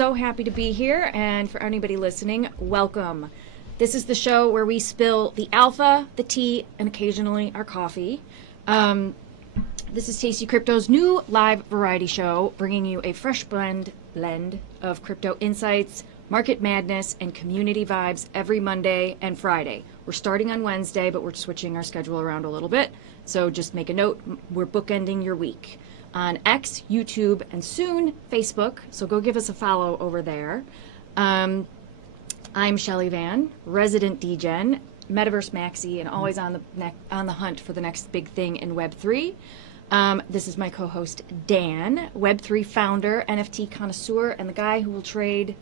so happy to be here, and for anybody listening, welcome. This is the show where we spill the alpha, the tea, and occasionally our coffee. This is Tasty Crypto's new live variety show, bringing you a fresh blend of crypto insights, market madness, and community vibes every Monday and Friday. We're starting on Wednesday, but we're switching our schedule around a little bit. So just make a note, we're bookending your week on X, YouTube, and soon Facebook. So go give us a follow over there. I'm Shelley Van, resident DGen, Metaverse Maxi, and always on the hunt for the next big thing in Web3. This is my co-host Dan, Web3 founder, NFT connoisseur, and the guy who will trade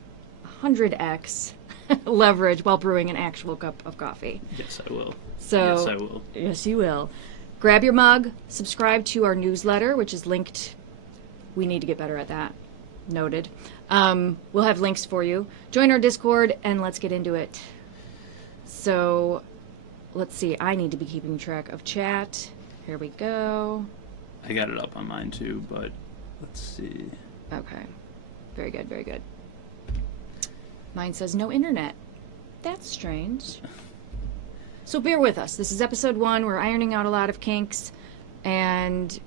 100x leverage while brewing an actual cup of coffee. Yes, I will. So, yes, I will. Yes, you will. Grab your mug, subscribe to our newsletter, which is linked. We need to get better at that. Noted. We'll have links for you. Join our Discord, and let's get into it. So, let's see. I need to be keeping track of chat. Here we go. I got it up on mine too, but let's see. Okay. Very good, very good. Mine says no internet. That's strange. So bear with us. This is episode 1. We're ironing out a lot of kinks, and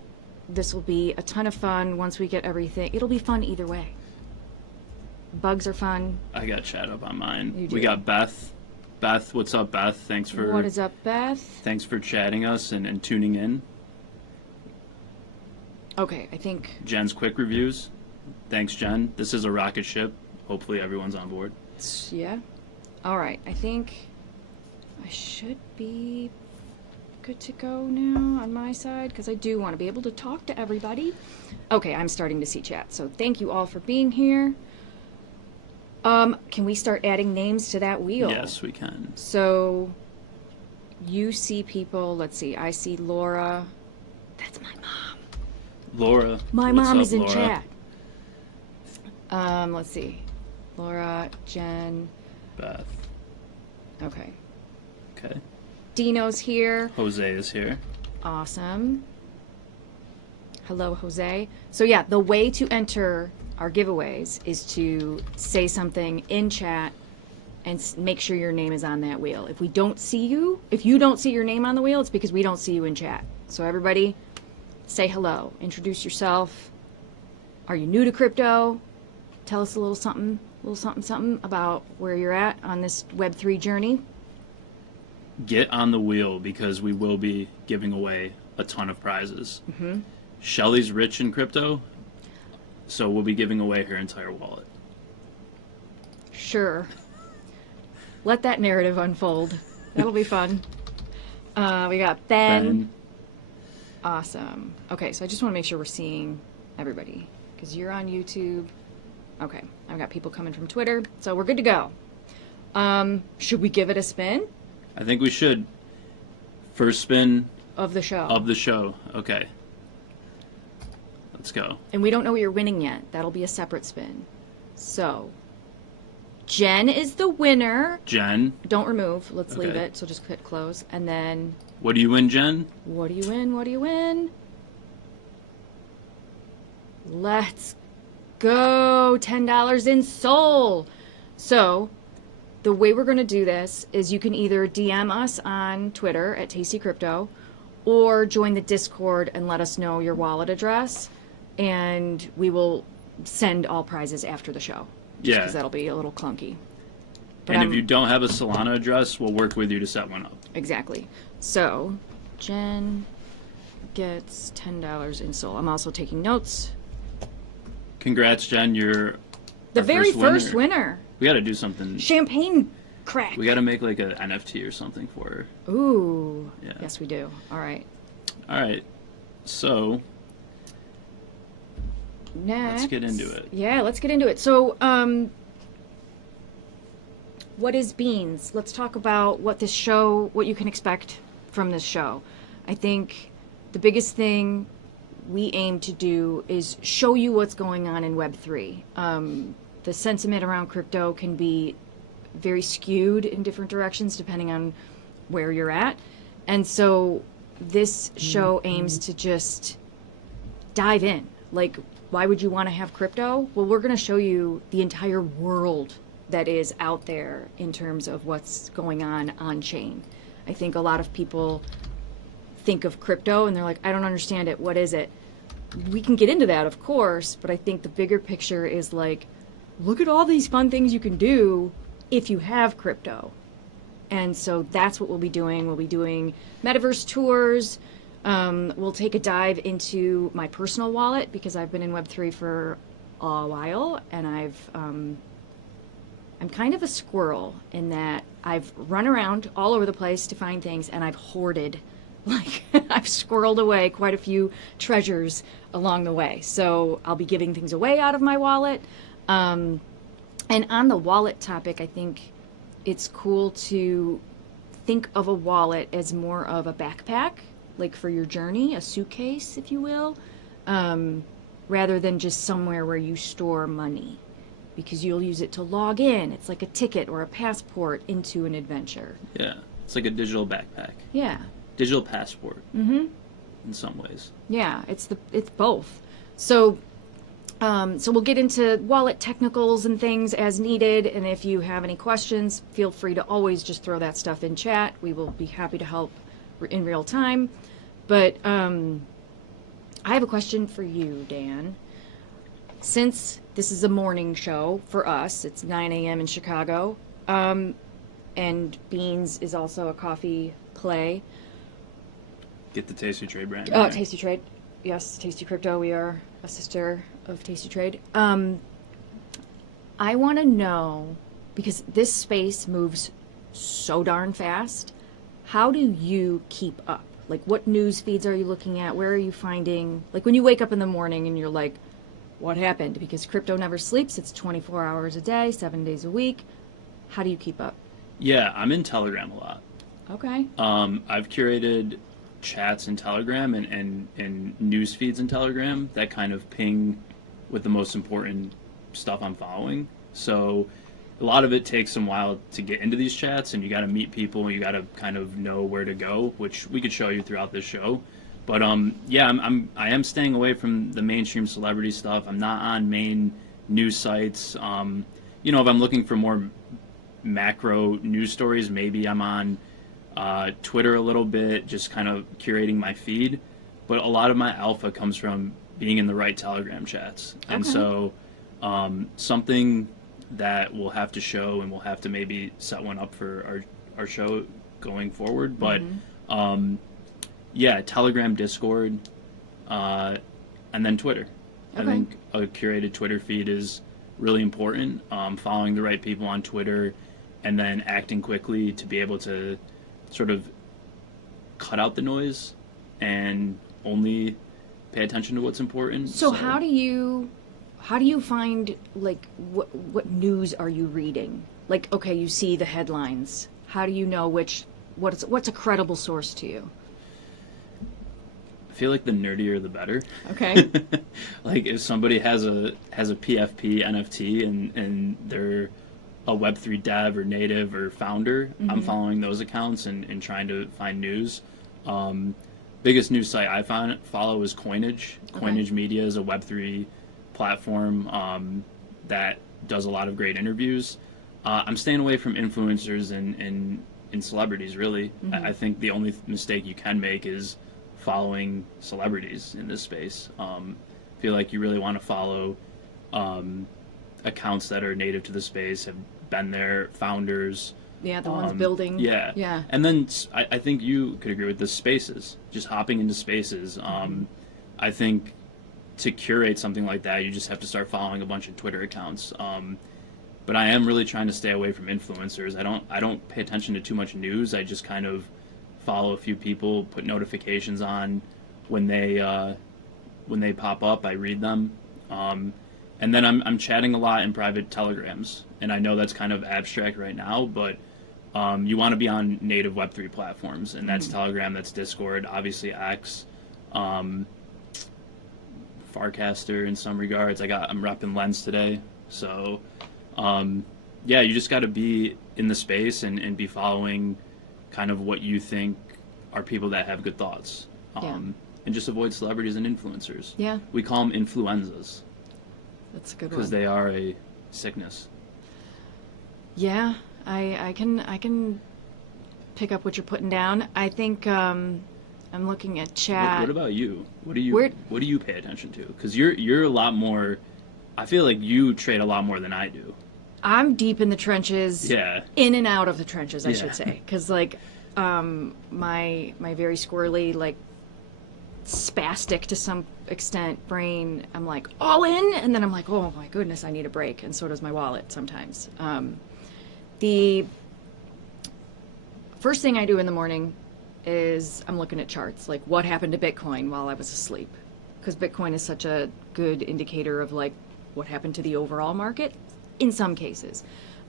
this will be a ton of fun once we get everything. It'll be fun either way. Bugs are fun. I got chat up on mine. You do. We got Beth. Beth, what's up, Beth? Thanks for What is up, Beth? Thanks for chatting us and tuning in. Okay, I think Jen's quick reviews. Thanks, Jen. This is a rocket ship. Hopefully everyone's on board. yeah. All right, I think I should be good to go now on my side because I do want to be able to talk to everybody. Okay, I'm starting to see chat. So thank you all for being here. Can we start adding names to that wheel? Yes, we can. So you see people, let's see, I see Laura. That's my mom. Laura. My what's mom up, is in Laura? chat. Let's see. Laura, Jen. Beth. Okay. Okay. Dino's here. Jose is here. Awesome. Hello, Jose. So yeah, the way to enter our giveaways is to say something in chat and make sure your name is on that wheel. If we don't see you, if you don't see your name on the wheel, it's because we don't see you in chat. So everybody, say hello. Introduce yourself. Are you new to crypto? Tell us a little something about where you're at on this Web3 journey. Get on the wheel because we will be giving away a ton of prizes. Mm-hmm. Shelley's rich in crypto, so we'll be giving away her entire wallet. Sure. Let that narrative unfold. That'll be fun. We got Ben. Awesome. Okay, so I just want to make sure we're seeing everybody because you're on YouTube. Okay, I've got people coming from Twitter, so we're good to go. Should we give it a spin? I think we should. First spin Of the show. of the show. Okay. Let's go. And we don't know what you're winning yet. That'll be a separate spin. So, Jen is the winner. Jen, Don't remove. Let's leave Okay. it. So just click close. And then, what do you win, Jen? what do you win? What do you win? Let's go. $10 in Soul. So, the way we're going to do this is you can either DM us on Twitter at tastycrypto or join the Discord and let us know your wallet address, and we will send all prizes after the show. Yeah. Because that'll be a little clunky. But And if you don't have a Solana address, we'll work with you to set one up. Exactly. So, Jen gets $10 in Soul. I'm also taking notes. Congrats, Jen. You're The our very first winner. We got to do something. Champagne crack. We got to make like an NFT or something for her. Ooh. Yeah. Yes, we do. All right. All right. So Next. let's get into it. Yeah, let's get into it. So, what is Beans? Let's talk about what you can expect from this show. I think the biggest thing we aim to do is show you what's going on in Web3. The sentiment around crypto can be very skewed in different directions depending on where you're at. And so this show aims to just dive in. Like, why would you want to have crypto? Well, we're going to show you the entire world that is out there in terms of what's going on chain. I think a lot of people think of crypto and they're like, I don't understand it. What is it? We can get into that, of course, but I think the bigger picture is like, look at all these fun things you can do if you have crypto. And so that's what we'll be doing. We'll be doing metaverse tours. We'll take a dive into my personal wallet because I've been in Web3 for a while, and I'm kind of a squirrel in that I've run around all over the place to find things, and I've hoarded, like I've squirreled away quite a few treasures along the way. So I'll be giving things away out of my wallet. And on the wallet topic, I think it's cool to think of a wallet as more of a backpack, like for your journey, a suitcase, if you will, rather than just somewhere where you store money, because you'll use it to log in. It's like a ticket or a passport into an adventure. Yeah, it's like a digital backpack. Yeah. Digital passport. Mm-hmm. In some ways. Yeah, it's both. So we'll get into wallet technicals and things as needed, and if you have any questions, feel free to always just throw that stuff in chat. We will be happy to help in real time. But I have a question for you, Dan. Since this is a morning show for us, it's 9 a.m. in Chicago, and Beans is also a coffee play. Get the Tasty Trade brand. Right? Tasty Trade. Yes, Tasty Crypto. We are a sister of Tasty Trade. I want to know, because this space moves so darn fast, how do you keep up? Like, what news feeds are you looking at? Where are you finding, like, when you wake up in the morning and you're like, what happened? Because crypto never sleeps. It's 24 hours a day, 7 days a week. How do you keep up? Yeah, I'm in Telegram a lot. Okay. I've curated chats in Telegram and news feeds in Telegram that kind of ping with the most important stuff I'm following. So a lot of it takes some while to get into these chats, and you got to meet people, and you got to kind of know where to go, which we could show you throughout this show. But yeah, I am staying away from the mainstream celebrity stuff. I'm not on main news sites. You know, if I'm looking for more macro news stories, maybe I'm on Twitter a little bit, just kind of curating my feed. But a lot of my alpha comes from being in the right Telegram chats. Okay. And so something that we'll have to show, and we'll have to maybe set one up for our show going forward. But yeah, Telegram, Discord, and then Twitter. Okay. I think a curated Twitter feed is really important. Following the right people on Twitter, and then acting quickly to be able to sort of cut out the noise and only pay attention to what's important. So how do you find, like, what news are you reading? Like, okay, you see the headlines. How do you know what's a credible source to you? I feel like the nerdier the better. Okay. Like if somebody has a PFP NFT and they're a Web3 dev or native or founder, I'm following those accounts and trying to find news. Biggest news site I follow is Coinage. Okay. Coinage Media is a Web3 platform that does a lot of great interviews. I'm staying away from influencers and celebrities, really. I think the only mistake you can make is following celebrities in this space. I feel like you really want to follow accounts that are native to the space, have been there, founders. Yeah, the ones building. Yeah. Yeah. And then I think you could agree with the spaces, just hopping into spaces. I think to curate something like that, you just have to start following a bunch of Twitter accounts. But I am really trying to stay away from influencers. I don't pay attention to too much news. I just kind of follow a few people, put notifications on when they pop up. I read them. And then I'm chatting a lot in private telegrams, and I know that's kind of abstract right now, but you want to be on native Web3 platforms, and that's Telegram, that's Discord, obviously X, Farcaster in some regards. I'm repping Lens today, so yeah, you just got to be in the space and be following kind of what you think are people that have good thoughts. and just avoid celebrities and influencers. Yeah. We call them influenzas That's a good one. because they are a sickness. Yeah, I can pick up what you're putting down. I think I'm looking at chat. What about you? What do you pay attention to? Because you're a lot more. I feel like you trade a lot more than I do. I'm deep in the trenches. Yeah. In and out of the trenches, I Yeah. should say, because like my very squirrely, like spastic to some extent brain, I'm like all in, and then I'm like, oh my goodness, I need a break, and so does my wallet sometimes. The first thing I do in the morning is I'm looking at charts, like what happened to Bitcoin while I was asleep, because Bitcoin is such a good indicator of like what happened to the overall market in some cases.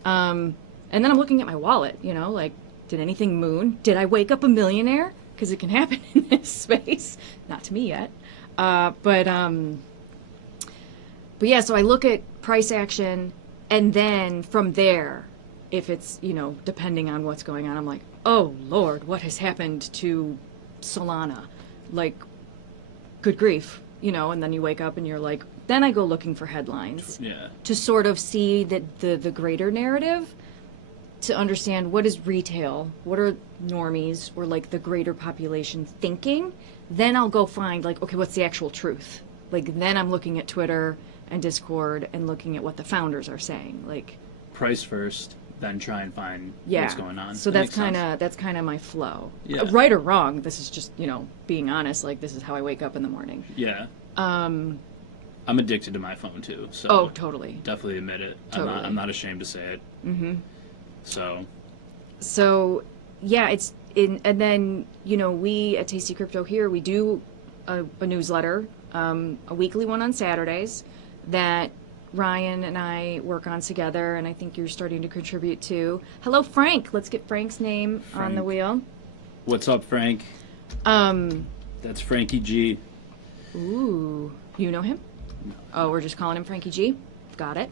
And then I'm looking at my wallet, you know, like, did anything moon? Did I wake up a millionaire? Because it can happen in this space. Not to me yet. But yeah, so I look at price action, and then from there, if it's, you know, depending on what's going on, I'm like, oh Lord, what has happened to Solana? Like, good grief, you know, and then you wake up and you're like, then I go looking for headlines. Yeah. To sort of see the greater narrative, to understand what is retail, what are normies or like the greater population thinking. Then I'll go find like, okay, what's the actual truth? Like then I'm looking at Twitter and Discord and looking at what the founders are saying. Like Price first, then try and find yeah, what's going on. so That that's makes sense. that's kind of my flow. Yeah. Right or wrong, this is just, you know, being honest. Like this is how I wake up in the morning. Yeah. I'm addicted to my phone too. So Oh, totally. definitely admit it. Totally. I'm not ashamed to say it. Mm-hmm. So yeah, it's in, and then, you know, we at Tasty Crypto here, we do a newsletter, a weekly one on Saturdays that Ryan and I work on together, and I think you're starting to contribute to. Hello, Frank. Let's get Frank's name on the Frank. wheel. What's up, Frank? That's Frankie G. Ooh, you know him? Oh, we're just calling him Frankie G. Got it.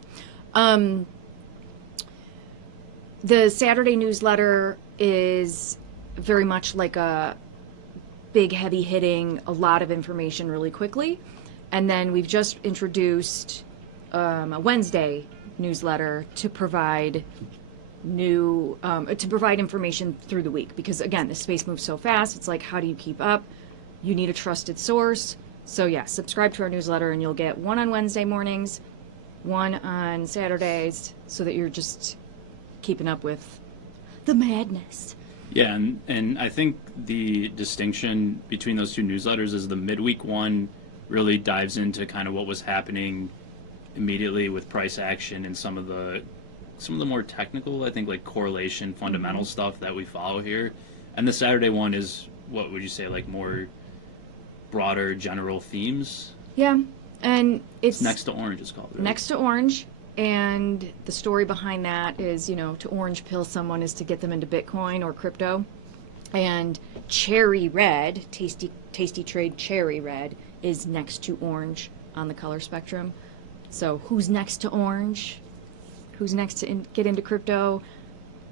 The Saturday newsletter is very much like a big, heavy hitting, a lot of information really quickly. And then we've just introduced a Wednesday newsletter to provide information through the week. Because again, the space moves so fast. It's like, how do you keep up? You need a trusted source. So yeah, subscribe to our newsletter and you'll get one on Wednesday mornings, one on Saturdays, so that you're just keeping up with the madness. Yeah, and I think the distinction between those two newsletters is the midweek one really dives into kind of what was happening immediately with price action and some of the more technical, I think, like correlation, fundamental stuff that we follow here. And the Saturday one is, what would you say, like more broader general themes? Yeah, and it's Next to Orange is called, right? Next to Orange, and the story behind that is, you know, to orange pill someone is to get them into Bitcoin or crypto. And cherry red, tasty trade cherry red, is next to orange on the color spectrum. So who's next to orange? Who's next to get into crypto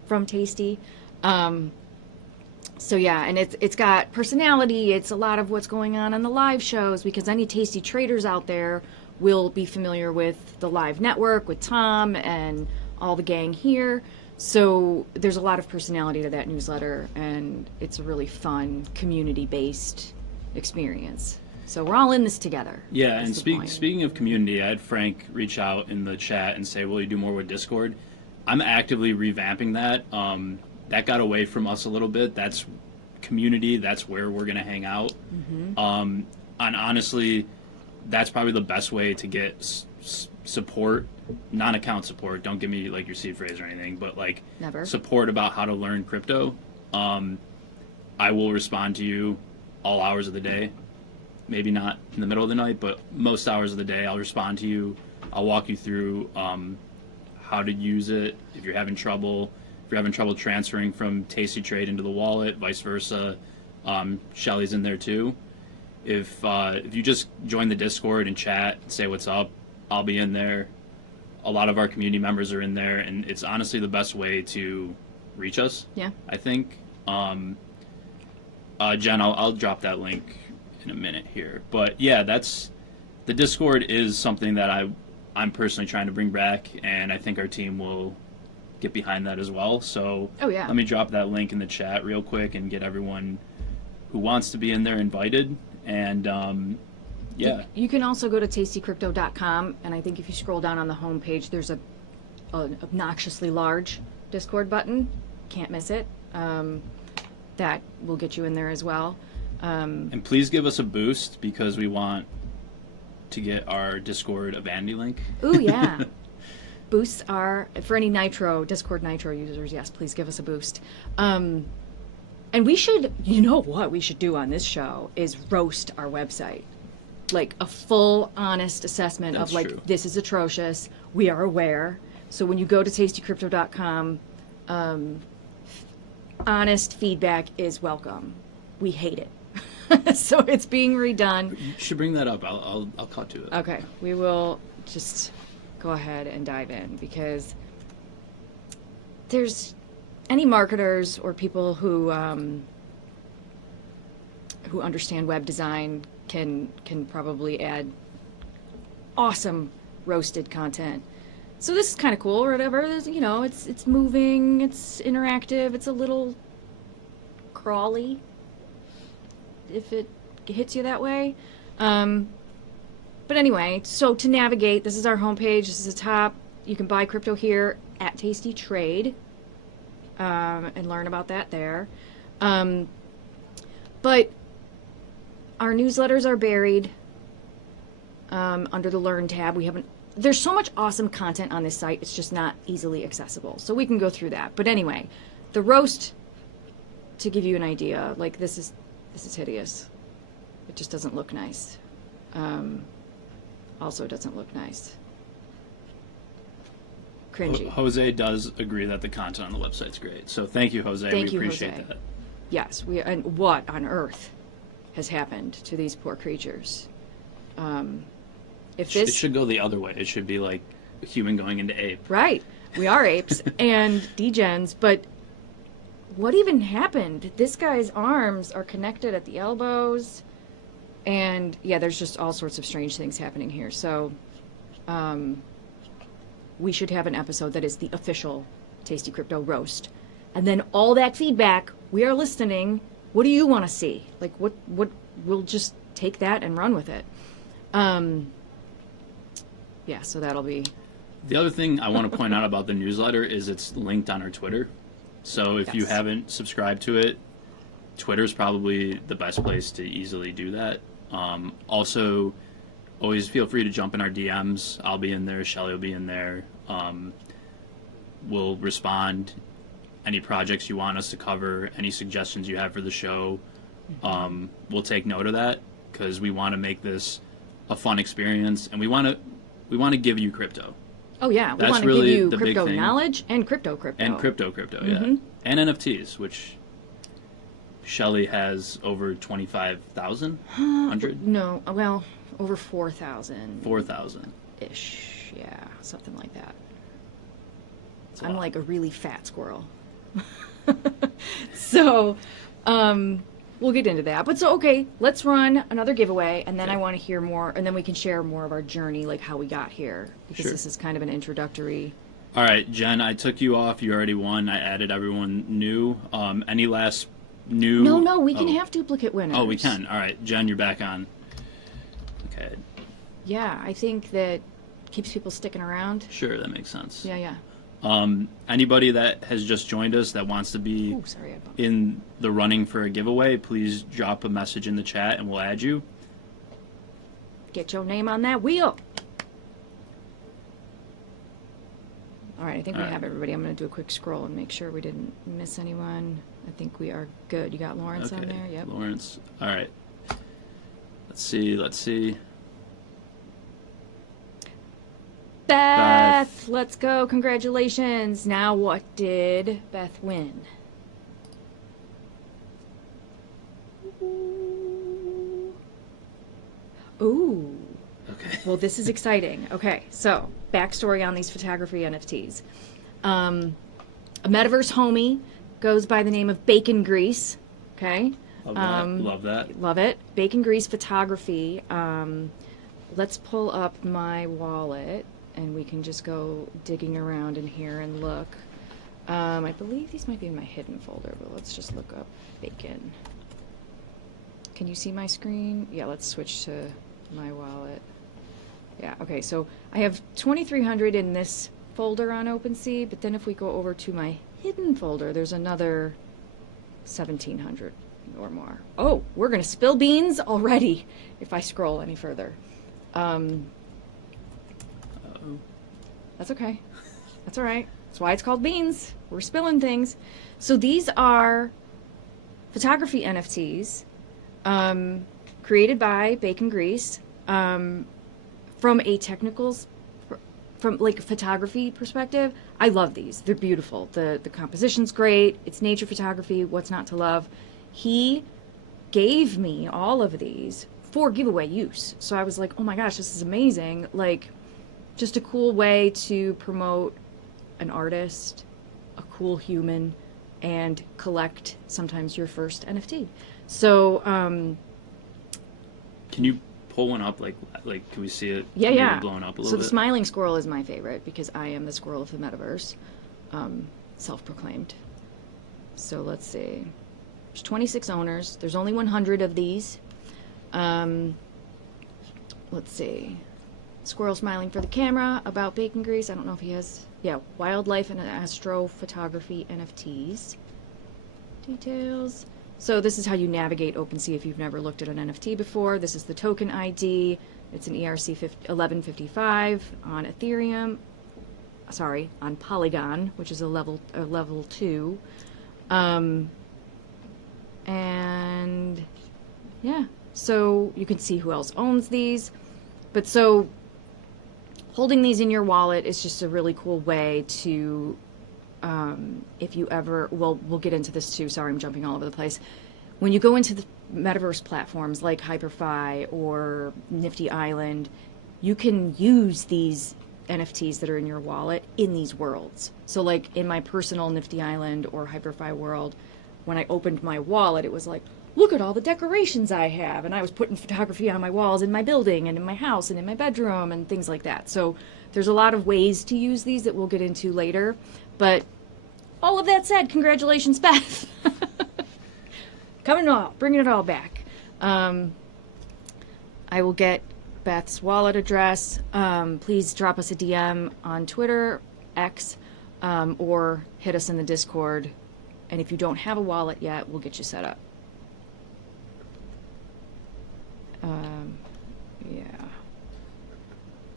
from Tasty? So yeah, and it's got personality. It's a lot of what's going on the live shows, because any Tasty traders out there will be familiar with the live network with Tom and all the gang here. So there's a lot of personality to that newsletter, and it's a really fun community-based experience. So we're all in this together. Yeah, That's and the point. speaking of community, I had Frank reach out in the chat and say, will you do more with Discord? I'm actively revamping that. That got away from us a little bit. That's community. That's where we're going to hang out. And honestly, that's probably the best way to get support, non-account support. Don't give me like your seed phrase or anything, but like Never. support about how to learn crypto. I will respond to you all hours of the day. Maybe not in the middle of the night, but most hours of the day, I'll respond to you. I'll walk you through how to use it. If you're having trouble transferring from Tasty Trade into the wallet, vice versa, Shelley's in there too. If you just join the Discord and chat, say what's up, I'll be in there. A lot of our community members are in there, and it's honestly the best way to reach us. Yeah. I think. Jen, I'll drop that link in a minute here. But yeah, the Discord is something that I'm personally trying to bring back, and I think our team will get behind that as well. So Oh, yeah. let me drop that link in the chat real quick and get everyone who wants to be in there invited. And yeah. You can also go to tastycrypto.com, and I think if you scroll down on the homepage, there's an obnoxiously large Discord button. Can't miss it. That will get you in there as well. And please give us a boost because we want to get our Discord a vanity link. Ooh, yeah. Boosts are, for any Discord Nitro users, yes, please give us a boost. And we should, you know what we should do on this show is roast our website. Like a full, honest assessment That's of like, true. This is atrocious. We are aware. So when you go to tastycrypto.com, honest feedback is welcome. We hate it. So it's being redone. You should bring that up. I'll cut to it. Okay, we will just go ahead and dive in because there's any marketers or people who understand web design can probably add awesome roasted content. So this is kind of cool or whatever. There's, it's moving, it's interactive, it's a little crawly if it hits you that way. But anyway, so to navigate, this is our homepage. This is the top. You can buy crypto here at Tasty Trade and learn about that there. But our newsletters are buried under the Learn tab. There's so much awesome content on this site. It's just not easily accessible. So we can go through that. But anyway, the roast, to give you an idea, like this is hideous. It just doesn't look nice. Also doesn't look nice. Cringy. Jose does agree that the content on the website's great. So thank you, Jose. Thank we you, appreciate Jose. that. Yes, and what on earth has happened to these poor creatures? It should go the other way. It should be like a human going into ape. Right. We are apes and degens, but what even happened? This guy's arms are connected at the elbows. And yeah, there's just all sorts of strange things happening here. So we should have an episode that is the official Tasty Crypto roast. And then all that feedback, we are listening. What do you want to see? Like what we'll just take that and run with it. Yeah, so that'll be... The other thing I want to point out about the newsletter is it's linked on our Twitter. So if you Yes. haven't subscribed to it, Twitter's probably the best place to easily do that. Also, always feel free to jump in our DMs. I'll be in there. Shelley will be in there. We'll respond. Any projects you want us to cover, any suggestions you have for the show, we'll take note of that because we want to make this a fun experience, and we want to give you crypto. Oh yeah, we That's want to really give you the big crypto thing. knowledge and crypto. And crypto, yeah. And NFTs, which Shelley has over 25,000? 100? No, well, over 4,000. 4,000. Ish, yeah, something like that. That's a I'm lot. like a really fat squirrel. So, we'll get into that. But so, okay, let's run another giveaway, and then Okay. I want to hear more, and then we can share more of our journey, like how we got here, because Sure. this is kind of an introductory. All right, Jen, I took you off. You already won. I added everyone new. Any last new... No, we can have duplicate winners. Oh, we can. All right, Jen, you're back on. Okay. Yeah, I think that keeps people sticking around. Sure, that makes sense. Yeah. Anybody that has just joined us that wants to be Oh, sorry, I bumped. in the running for a giveaway, please drop a message in the chat and we'll add you. Get your name on that wheel. All right, I think All we right. have everybody. I'm going to do a quick scroll and make sure we didn't miss anyone. I think we are good. You got Lawrence on there? Yep. Lawrence. All right. Let's see. Beth, let's go. Congratulations. Now, what did Beth win? Ooh. Okay. Well, this is exciting. Okay, so backstory on these photography NFTs. A metaverse homie goes by the name of Bacon Grease. Okay. Love that. Love that. Love it. Bacon grease photography. Let's pull up my wallet and we can just go digging around in here and look. I believe these might be in my hidden folder, but let's just look up bacon. Can you see my screen? Yeah, let's switch to my wallet. Yeah, okay, so I have 2,300 in this folder on OpenSea, but then if we go over to my hidden folder, there's another 1,700 or more. Oh, we're gonna spill beans already if I scroll any further. That's okay. That's all right. That's why it's called beans. We're spilling things. So these are photography NFTs created by Bacon Grease from a from like a photography perspective. I love these. They're beautiful. The composition's great. It's nature photography. What's not to love? He gave me all of these for giveaway use. So I was like, oh my gosh, this is amazing. Like, just a cool way to promote an artist, a cool human, and collect sometimes your first NFT. So, can you pull one up? Like, can we see it? Yeah, yeah. Blowing up a little so bit. the smiling squirrel is my favorite because I am the squirrel of the metaverse, self-proclaimed. So let's see. There's 26 owners. There's only 100 of these. Let's see. Squirrel smiling for the camera, about bacon grease. I don't know if he has, yeah, wildlife and astrophotography NFTs. Details. So this is how you navigate OpenSea if you've never looked at an NFT before. This is the token ID. It's an ERC 1155 on Ethereum. Sorry, on Polygon, which is a level 2. And yeah, so you can see who else owns these. But so holding these in your wallet is just a really cool way to, if you ever, well, we'll get into this too. Sorry, I'm jumping all over the place. When you go into the metaverse platforms like HyperFi or Nifty Island, you can use these NFTs that are in your wallet in these worlds. So like in my personal Nifty Island or HyperFi world, when I opened my wallet, it was like, look at all the decorations I have. And I was putting photography on my walls in my building and in my house and in my bedroom and things like that. So there's a lot of ways to use these that we'll get into later. But all of that said, congratulations, Beth. Bringing it all back. I will get Beth's wallet address. Please drop us a DM on Twitter, X, or hit us in the Discord. And if you don't have a wallet yet, we'll get you set up. Yeah.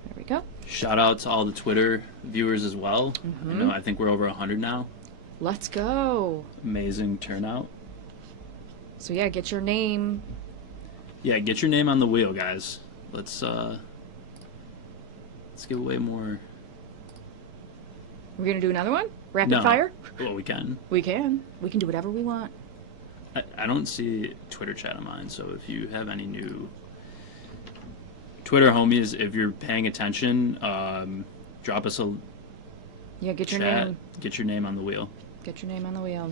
There we go. Shout out to all the Twitter viewers as well. I think we're over 100 now. Let's go. Amazing turnout. So yeah, get your name. Yeah, get your name on the wheel, guys. Let's give away more. We're gonna do another one? Rapid fire? Well, we can. We can. We can do whatever we want. I don't see Twitter chat on mine, so if you have any new Twitter homies, if you're paying attention, drop us a get your chat. name. Get your name on the wheel. Get your name on the wheel.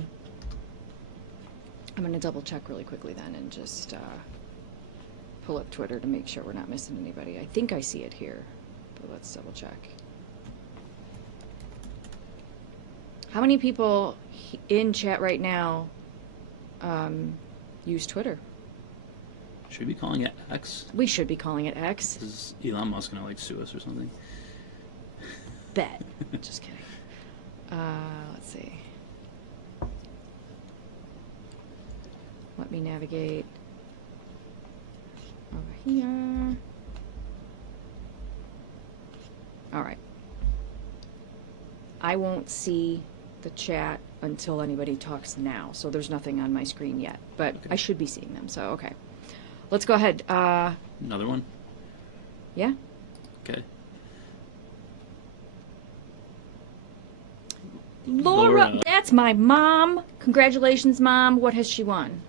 I'm gonna double check really quickly then and just pull up Twitter to make sure we're not missing anybody. I think I see it here, but let's double check. How many people in chat right now use Twitter? Should we be calling it X? We should be calling it X. Is Elon Musk gonna sue us or something? Bet. Just kidding. Let's see. Let me navigate over here. All right. I won't see the chat until anybody talks now, so there's nothing on my screen yet, but okay. I should be seeing them, so okay. Let's go ahead. Another one? Yeah? Okay. Laura, that's my mom. Congratulations, Mom. What has she won?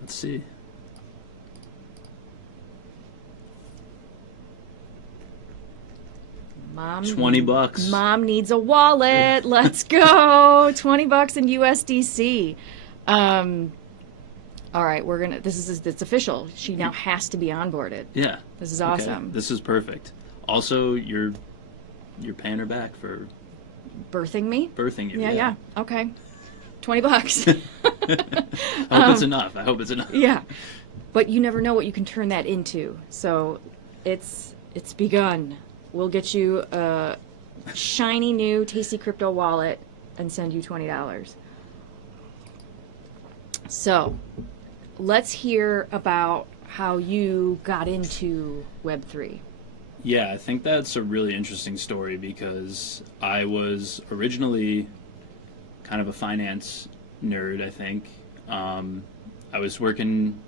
Let's see. Mom, $20. Mom needs a wallet. Let's go. $20 in USDC. All right, it's official. She now has to be onboarded. Yeah. This is Okay. awesome. This is perfect. Also, you're paying her back for Birthing me? birthing you. Yeah. Okay. $20. I hope it's enough. I hope it's enough. Yeah. But you never know what you can turn that into. So it's begun. We'll get you a shiny new Tasty Crypto wallet and send you $20. So let's hear about how you got into Web3. Yeah, I think that's a really interesting story because I was originally kind of a finance nerd, I think. I was working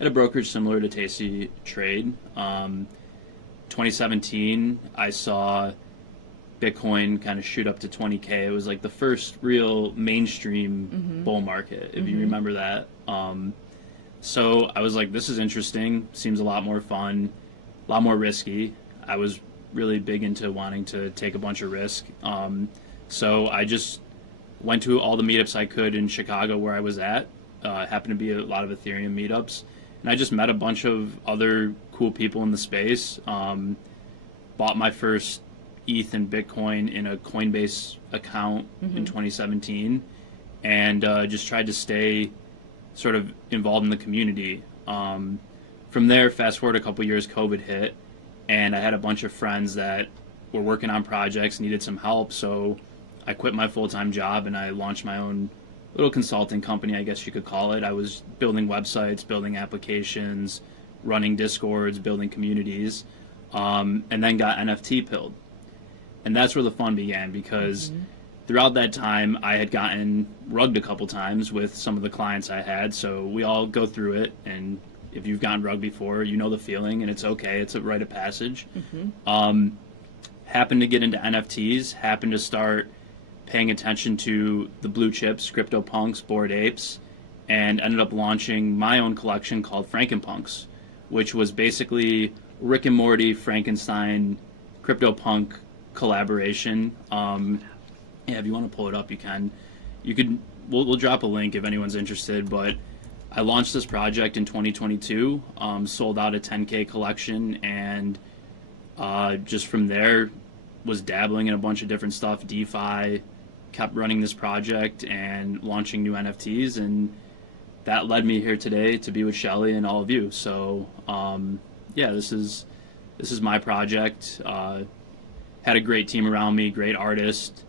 at a brokerage similar to Tasty Trade. 2017, I saw Bitcoin kind of shoot up to 20K. It was like the first real mainstream bull market, if you remember that. So I was like, this is interesting. Seems a lot more fun, a lot more risky. I was really big into wanting to take a bunch of risk. So I just went to all the meetups I could in Chicago where I was at. Happened to be a lot of Ethereum meetups. And I just met a bunch of other cool people in the space. Bought my first ETH and Bitcoin in a Coinbase account in 2017. And just tried to stay sort of involved in the community. From there, fast forward a couple years, COVID hit. And I had a bunch of friends that were working on projects, needed some help. So I quit my full-time job and I launched my own little consulting company, I guess you could call it. I was building websites, building applications, running Discords, building communities, and then got NFT pilled. And that's where the fun began because throughout that time, I had gotten rugged a couple times with some of the clients I had. So we all go through it, and if you've gotten rugged before, you know the feeling, and it's okay. It's a rite of passage. Happened to get into NFTs, happened to start paying attention to the blue chips, CryptoPunks, Bored Apes, and ended up launching my own collection called Frankenpunks, which was basically Rick and Morty, Frankenstein, CryptoPunk collaboration. Yeah, if you want to pull it up, you can. We'll drop a link if anyone's interested, but I launched this project in 2022, sold out a 10K collection, and just from there was dabbling in a bunch of different stuff, DeFi, kept running this project and launching new NFTs, and that led me here today to be with Shelley and all of you. So yeah, this is my project. Had a great team around me, great artist.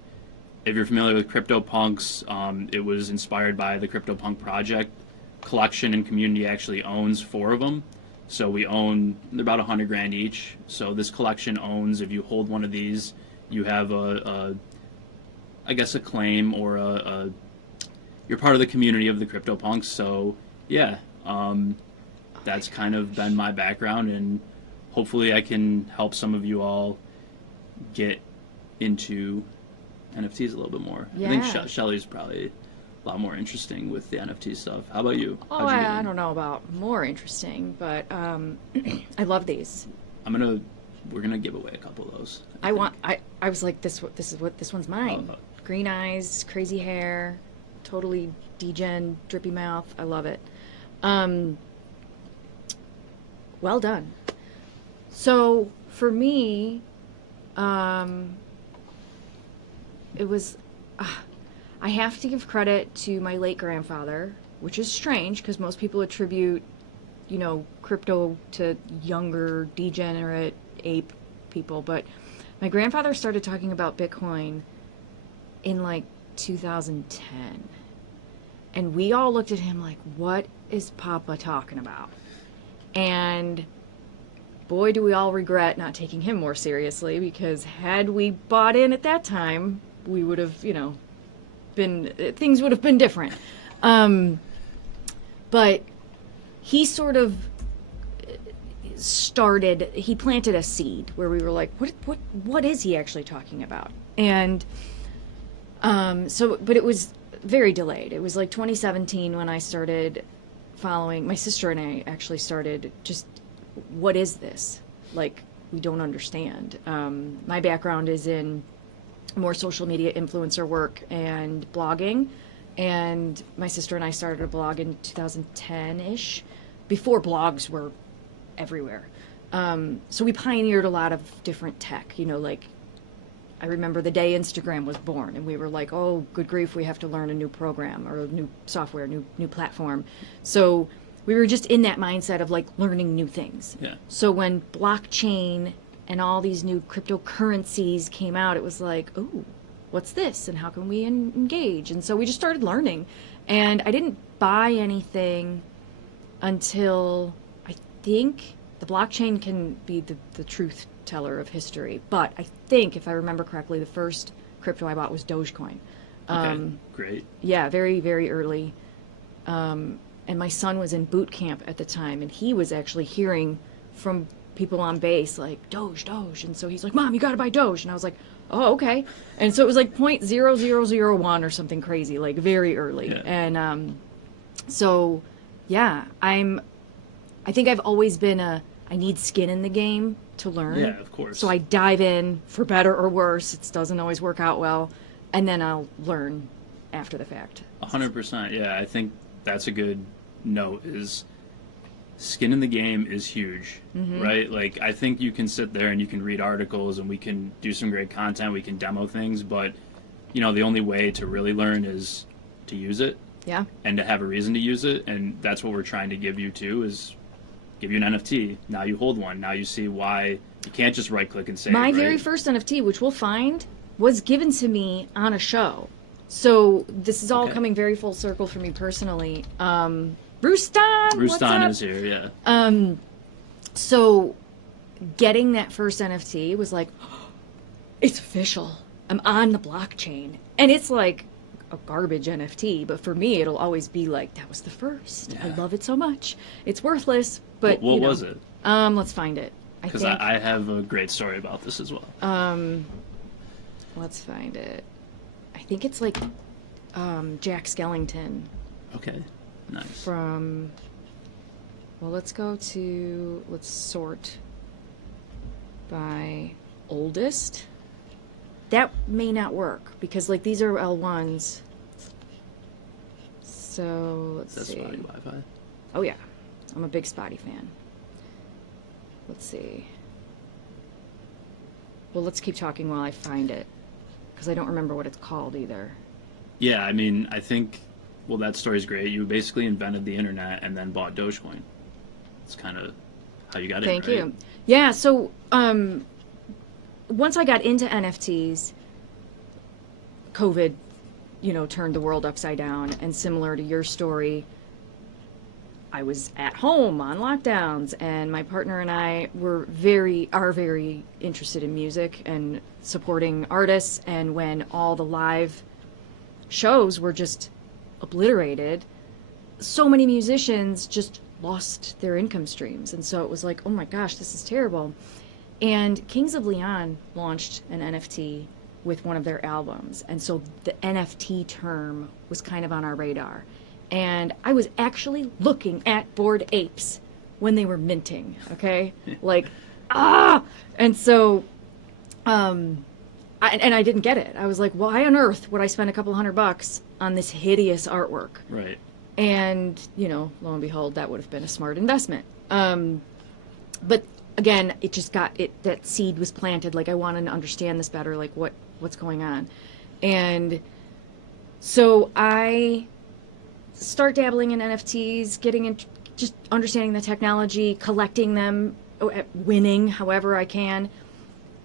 If you're familiar with CryptoPunks, it was inspired by the CryptoPunk project. Collection and community actually owns 4 of them. So we own, they're about $100,000 each. So this collection owns, if you hold one of these, you have I guess a claim or you're part of the community of the CryptoPunks. So yeah, that's kind of been my background, and hopefully I can help some of you all get into NFTs a little bit more. Yeah. I think Shelley's probably a lot more interesting with the NFT stuff. How about you? Oh, I don't know about more interesting, but I love these. We're gonna give away a couple of those. I was like, this one's mine. Green eyes, crazy hair, totally degen, drippy mouth. I love it. Well done. So for me, it was. I have to give credit to my late grandfather, which is strange because most people attribute, crypto to younger, degenerate ape people. But my grandfather started talking about Bitcoin in like 2010. And we all looked at him like, what is Papa talking about? And boy, do we all regret not taking him more seriously, because had we bought in at that time, we would have, things would have been different. But he sort of he planted a seed where we were like, what is he actually talking about? And but it was very delayed. It was like 2017 when I started following, my sister and I actually started just, what is this? Like, we don't understand. My background is in more social media influencer work and blogging, And my sister and I started a blog in 2010-ish, before blogs were everywhere. So we pioneered a lot of different tech, like I remember the day Instagram was born, and we were like, oh, good grief, we have to learn a new program or a new software, new platform. So we were just in that mindset of like learning new things. Yeah. So when blockchain and all these new cryptocurrencies came out, it was like, oh, what's this? And how can we engage? And so we just started learning. And I didn't buy anything until I think the blockchain can be the truth teller of history. But I think, if I remember correctly, the first crypto I bought was Dogecoin. Okay, great. Yeah, very, very early. And my son was in boot camp at the time, and he was actually hearing from people on base like, Doge. And so he's like, Mom, you got to buy Doge. And I was like, oh, okay. And so it was like 0.0001 or something crazy, like very early. Yeah. And so, yeah, I think I've always been I need skin in the game to learn. Yeah, of course. So I dive in, for better or worse. It doesn't always work out well. And then I'll learn after the fact. 100%. Yeah, I think that's a good note, is skin in the game is huge, right? Like, I think you can sit there and you can read articles and we can do some great content, we can demo things, but, the only way to really learn is to use it. Yeah. And to have a reason to use it. And that's what we're trying to give you too, is give you an NFT. Now you hold one. Now you see why you can't just right click and save. My right? very first NFT, which we'll find, was given to me on a show. So this is all coming very full circle for me personally. Roostan is here, yeah. So getting that first NFT was like, it's official. I'm on the blockchain. And it's like a garbage NFT, but for me it'll always be like, that was the first. Yeah. I love it so much. It's worthless, but what was it? Let's find it. Because I have a great story about this as well. Let's find it. I think it's like Jack Skellington. Okay, nice. Let's sort by oldest. That may not work because like these are L1s. So let's see. That's Spotty Wi-Fi. Oh yeah, I'm a big Spotty fan. Let's see. Well, let's keep talking while I find it because I don't remember what it's called either. Yeah, I mean, I think, well, that story's great. You basically invented the internet and then bought Dogecoin. It's kind of how you got in, right? Thank you. Yeah, so once I got into NFTs, COVID, turned the world upside down. And similar to your story, I was at home on lockdowns, and my partner and I are very interested in music and supporting artists. And when all the live shows were just obliterated, so many musicians just lost their income streams. And so it was like, oh my gosh, this is terrible. And Kings of Leon launched an NFT with one of their albums. And so the NFT term was kind of on our radar. And I was actually looking at Bored Apes when they were minting, okay? Like, And so, I didn't get it. I was like, why on earth would I spend a couple $100 on this hideous artwork? Right. And, lo and behold, that would have been a smart investment. But again, it just that seed was planted. Like, I wanted to understand this better, like what's going on. And so I start dabbling in NFTs, getting in, just understanding the technology, collecting them, winning however I can.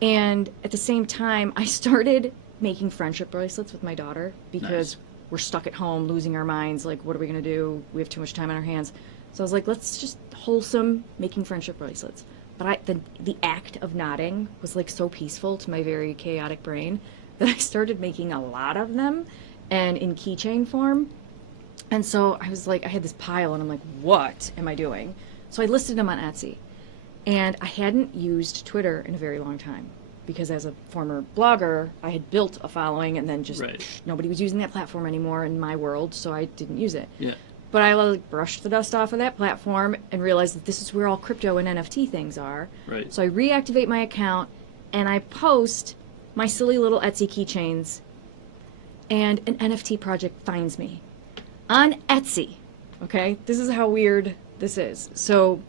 And at the same time, I started making friendship bracelets with my daughter because we're stuck at home, losing our minds. Like, what are we going to do? We have too much time on our hands. So I was like, let's just wholesome making friendship bracelets. But the act of knotting was like so peaceful to my very chaotic brain that I started making a lot of them and in keychain form. And so I was like, I had this pile and I'm like, what am I doing? So I listed them on Etsy. And I hadn't used Twitter in a very long time because as a former blogger, I had built a following and then just nobody was using that platform anymore in my world, so I didn't use it. Yeah. But I like brushed the dust off of that platform and realized that this is where all crypto and NFT things are. Right. So I reactivate my account and I post my silly little Etsy keychains. and an NFT project finds me on Etsy. Okay, this is how weird this is. So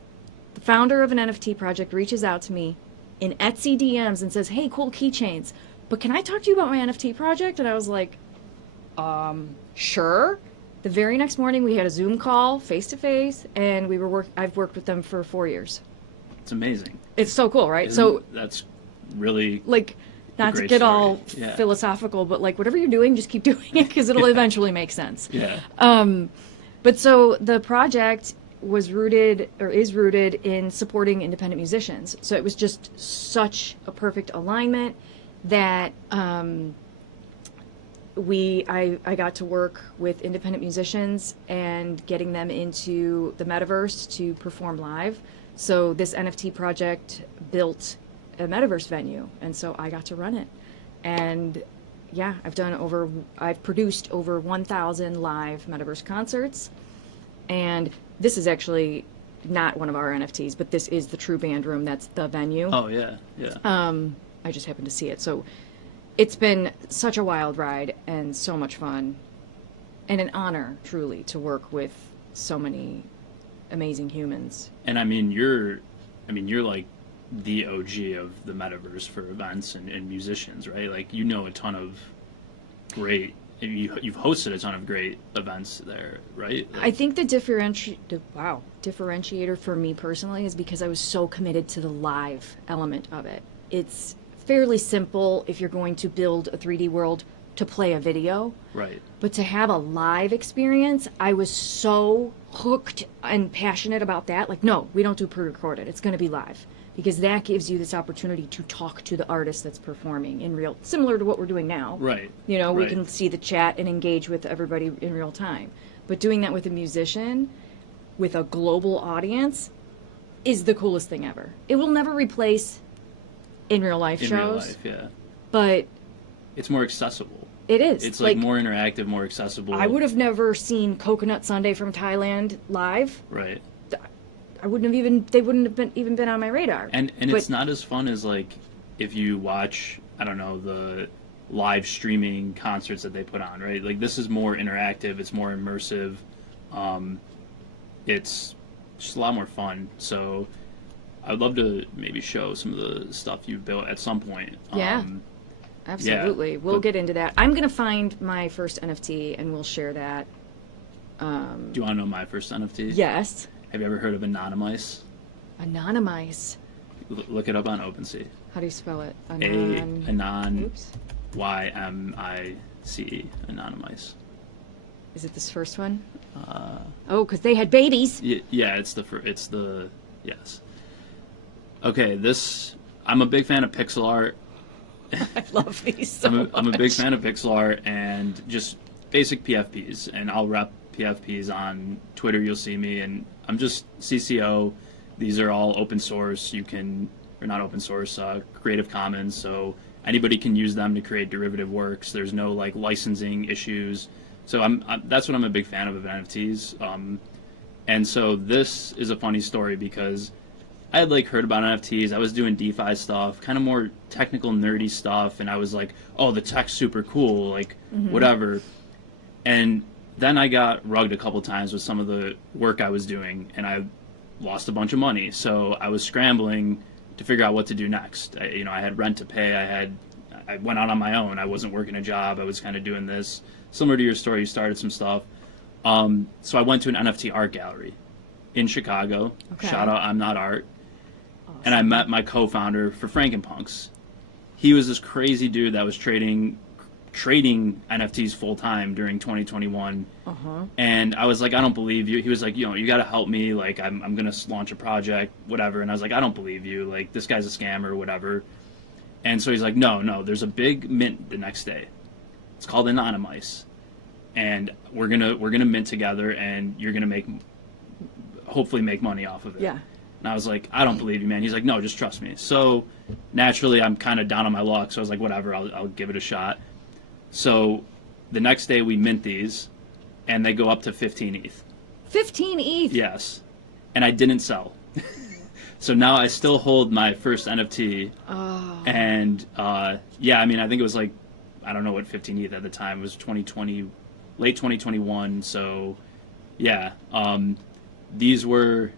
the founder of an NFT project reaches out to me in Etsy DMs and says, hey, cool keychains, but can I talk to you about my NFT project? And I was like, sure. The very next morning we had a Zoom call face to face, and I've worked with them for 4 years. It's amazing. It's so cool, right? That's really like, not to great get story. all philosophical, but like whatever you're doing, just keep doing it because it'll eventually make sense. Yeah. But so the project is rooted in supporting independent musicians. So it was just such a perfect alignment that I got to work with independent musicians and getting them into the metaverse to perform live. So this NFT project built a metaverse venue, and so I got to run it. And yeah, I've produced over 1,000 live metaverse concerts. And this is actually not one of our NFTs, but this is the True Band Room. That's the venue. Oh, yeah, yeah. I just happened to see it. So it's been such a wild ride and so much fun. And an honor, truly, to work with so many amazing humans. And I mean, you're like the OG of the metaverse for events and musicians, right? Like, you know a ton of great... You've hosted a ton of great events there, right? Like, I think the differentiator for me personally is because I was so committed to the live element of it. It's fairly simple if you're going to build a 3D world to play a video. right. But to have a live experience, I was so hooked and passionate about that. Like, no, we don't do pre-recorded. It's going to be live. Because that gives you this opportunity to talk to the artist that's performing in real, similar to what we're doing now. Right. You know, we Right. can see the chat and engage with everybody in real time. But doing that with a musician, with a global audience, is the coolest thing ever. It will never replace in real life In shows. real life, yeah. But It's more accessible. it is. It's like more interactive, more accessible. I would have never seen Coconut Sunday from Thailand live. Right. They wouldn't have even been on my radar. And But- it's not as fun as, like, if you watch, I don't know, the live streaming concerts that they put on, right? Like, this is more interactive, it's more immersive, it's just a lot more fun. So I'd love to maybe show some of the stuff you've built at some point. Yeah. Absolutely. We'll but- get into that. I'm going to find my first NFT and we'll share that. Do you want to know my first NFT? Yes. Have you ever heard of Anonymice? Anonymice. Look it up on OpenSea. How do you spell it? Anon, Oops. YMICE, Anonymice. Is it this first one? Oh, because they had babies. Yeah, it's yes. Okay, I'm a big fan of pixel art. I love these so I'm a big much. fan of pixel art and just basic PFPs, and I'll rep PFPs on Twitter. You'll see me, and I'm just CCO. These are all open source. Or not open source, Creative Commons. So anybody can use them to create derivative works. There's no like licensing issues. So that's what I'm a big fan of NFTs. And so this is a funny story because I had like heard about NFTs. I was doing DeFi stuff, kind of more technical, nerdy stuff, and I was like, "Oh, the tech's super cool, like whatever." And then I got rugged a couple times with some of the work I was doing, and I lost a bunch of money. So I was scrambling to figure out what to do next. I had rent to pay. I went out on my own. I wasn't working a job. I was kind of doing this. Similar to your story, you started some stuff. So I went to an NFT art gallery in Chicago. Okay. Shout out, I'm Not Art. And I met my co-founder for Frankenpunks. He was this crazy dude that was trading NFTs full time during 2021. And I was like, I don't believe you. He was like, you got to help me. Like, I'm going to launch a project, whatever. And I was like, I don't believe you. Like, this guy's a scammer, whatever. And so he's like, no, there's a big mint the next day. It's called Anonymice. And we're gonna mint together, and you're gonna hopefully make money off of it. Yeah. And I was like, I don't believe you, man. He's like, no, just trust me. So naturally, I'm kind of down on my luck. So I was like, whatever, I'll give it a shot. So the next day we mint these, and they go up to 15 ETH. 15 ETH. Yes. And I didn't sell. So now I still hold my first NFT. Oh. And I think it was like, I don't know what 15 ETH at the time was, 2020, late 2021. So yeah, these were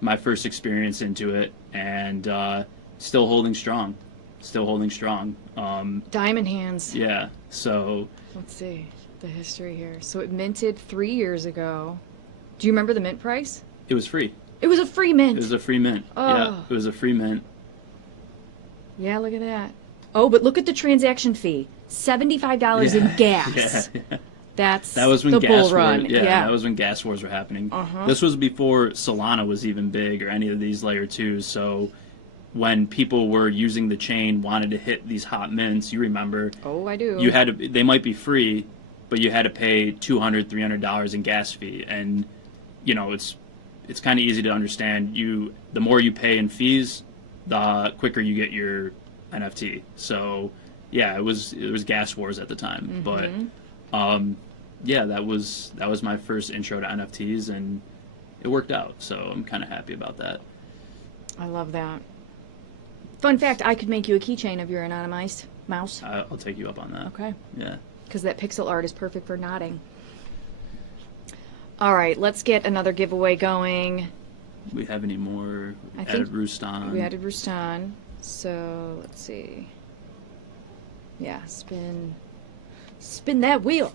my first experience into it, and still holding strong. Diamond hands. Yeah, so Let's see the history here. So it minted 3 years ago. Do you remember the mint price? it was free. It was a free mint. It was a free mint. Yeah, Oh. it was a free mint. Yeah, look at that. Oh, but look at the transaction fee. $75 in gas. Yeah. That's That was when the gas bull wars, run. yeah, Yeah. that was when gas wars were happening. Uh-huh. This was before Solana was even big or any of these layer 2s. So when people were using the chain, wanted to hit these hot mints, you remember, Oh, I do. you had to, they might be free, but you had to pay $200, $300 in gas fee. And you know, it's kind of easy to understand. The more you pay in fees, the quicker you get your NFT. So yeah, it was gas wars at the time. Mm-hmm. But yeah, that was my first intro to NFTs, and it worked out. So I'm kind of happy about that. I love that. Fun fact, I could make you a keychain of your anonymized mouse. I'll take you up on that. Okay. Yeah. Because that pixel art is perfect for nodding. All right, let's get another giveaway going. We have any more? I Added think Roostan. We added Rustan. So let's see. Yeah, spin that wheel.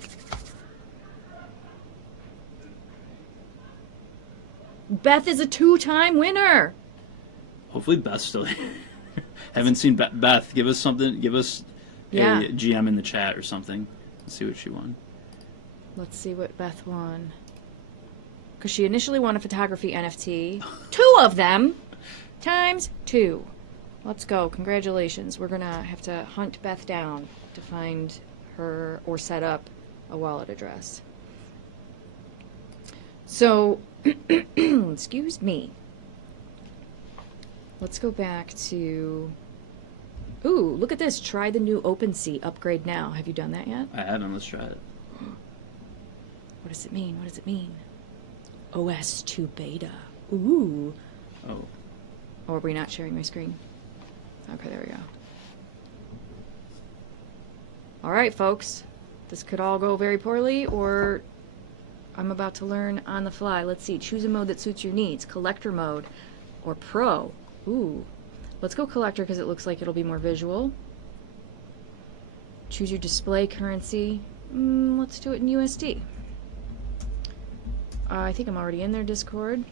Beth is a 2-time winner. Hopefully Beth's still here. Haven't seen Beth. Give us something. Give us Yeah. a GM in the chat or something. Let's see what she won. Let's see what Beth won. Because she initially won a photography NFT. 2 of them times 2. Let's go. Congratulations. We're going to have to hunt Beth down to find her or set up a wallet address. So, excuse me. Let's go back to... Ooh, look at this. Try the new OpenSea upgrade now. Have you done that yet? I haven't. Let's try it. What does it mean? What does it mean? OS 2 beta. Ooh. Oh. Oh, are we not sharing my screen? Okay, there we go. All right, folks. This could all go very poorly, or I'm about to learn on the fly. Let's see. Choose a mode that suits your needs. Collector mode or Pro. Ooh. Let's go Collector because it looks like it'll be more visual. Choose your display currency. Let's do it in USD. I think I'm already in their Discord.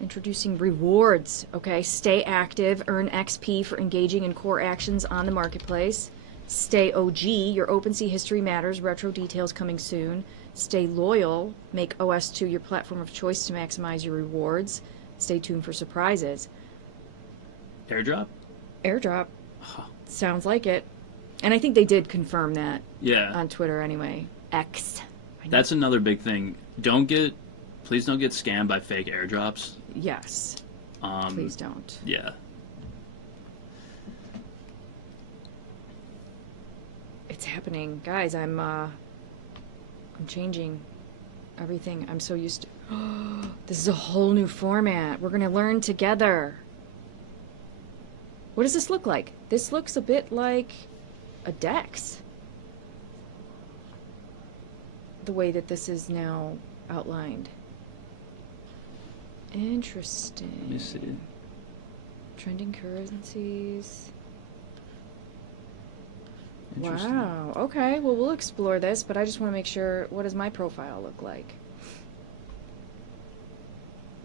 Introducing rewards. Okay, stay active. Earn XP for engaging in core actions on the marketplace. Stay OG. Your OpenSea history matters. Retro details coming soon. Stay loyal. Make OS2 your platform of choice to maximize your rewards. Stay tuned for surprises. Airdrop? Airdrop. Sounds like it. And I think they did confirm that Yeah. on Twitter anyway. X. That's another big thing. Please don't get scammed by fake airdrops. Yes. Please don't. Yeah. It's happening. Guys, I'm changing everything. I'm so used to... This is a whole new format. We're going to learn together. What does this look like? This looks a bit like a DEX. The way that this is now outlined. Interesting. Let me see. Trending currencies. Interesting. Wow. Okay. Well, we'll explore this, but I just want to make sure. What does my profile look like?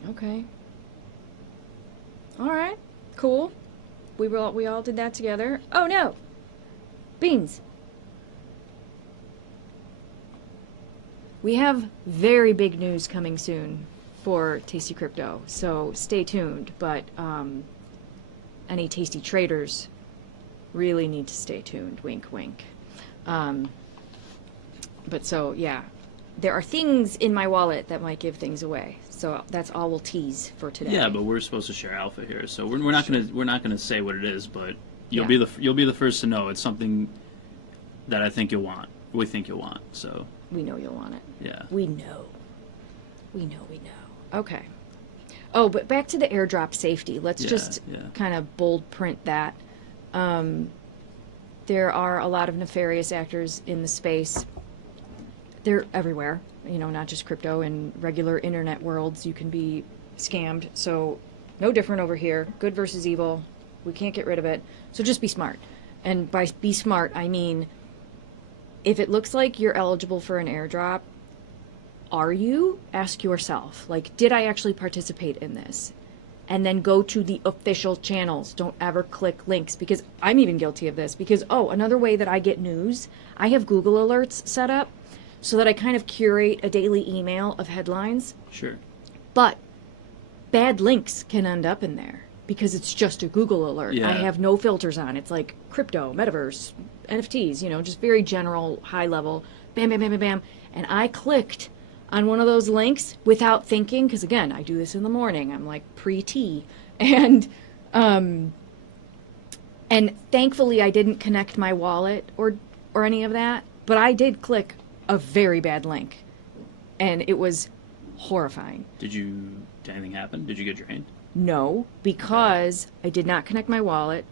Okay. All right. Cool. We all did that together. Oh no. Beans. We have very big news coming soon for Tasty Crypto, so stay tuned. But any tasty traders really need to stay tuned. Wink, wink. But so yeah, there are things in my wallet that might give things away. So that's all we'll tease for today. Yeah, but we're supposed to share alpha here, so we're not gonna say what it is, but you'll Yeah. be the first to know. It's something that I think you'll want. We think you'll want. So We know you'll want it. yeah. We know. We know. Okay. Oh, but back to the airdrop safety. Let's just Yeah. kind of bold print that. there are a lot of nefarious actors in the space. They're everywhere, not just crypto. In regular internet worlds, you can be scammed. So no different over here. Good versus evil. We can't get rid of it. So just be smart. And by be smart, I mean, if it looks like you're eligible for an airdrop, are you? Ask yourself, like, did I actually participate in this? And then go to the official channels. Don't ever click links, because I'm even guilty of this. Because, another way that I get news, I have Google alerts set up so that I kind of curate a daily email of headlines. Sure. But bad links can end up in there because it's just a Google alert. Yeah. I have no filters on. It's like crypto, metaverse, NFTs, just very general, high level, bam, bam, bam, bam, bam. And I clicked on one of those links without thinking, because again, I do this in the morning. I'm like pre-tea. And thankfully I didn't connect my wallet or any of that, but I did click a very bad link. And it was horrifying. Did anything happen? Did you get drained? No, because I did not connect my wallet,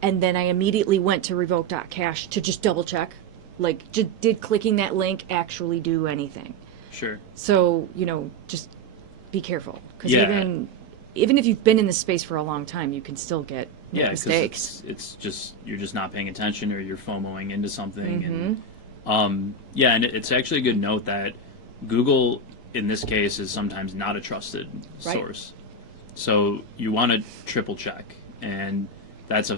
and then I immediately went to revoke.cash to just double check, like, did clicking that link actually do anything? Sure. So, just be careful, because Yeah. even if you've been in this space for a long time, you can still get mistakes. It's just, you're just not paying attention, or you're FOMOing into something. Mm-hmm. And and it's actually a good note that Google in this case is sometimes not a trusted source. So you want to triple check, and that's